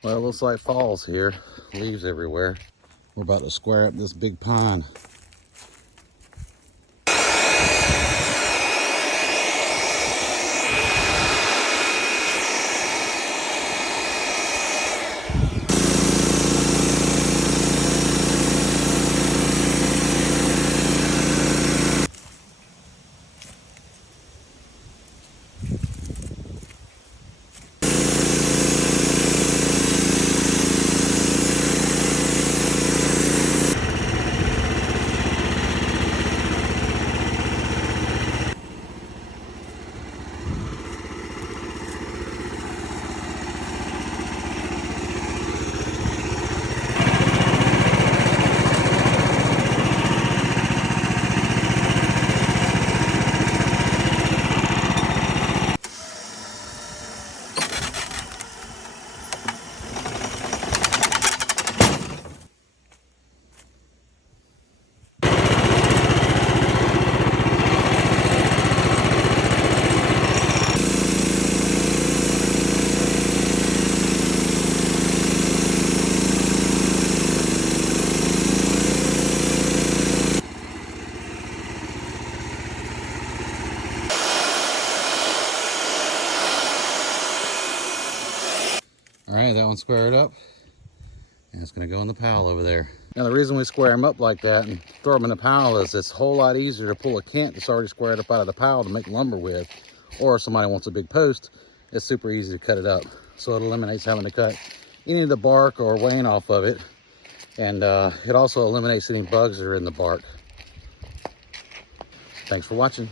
Well, it looks like fall's here. Leaves everywhere. We're about to square up this big pine. All right, that one's squared up, and it's gonna go in the pile over there. Now the reason we square them up like that and throw them in the pile is it's a whole lot easier to pull a cant that's already squared up out of the pile to make lumber with, or if somebody wants a big post, it's super easy to cut it up. So it eliminates having to cut any of the bark or wane off of it, and it also eliminates any bugs that are in the bark. Thanks for watching.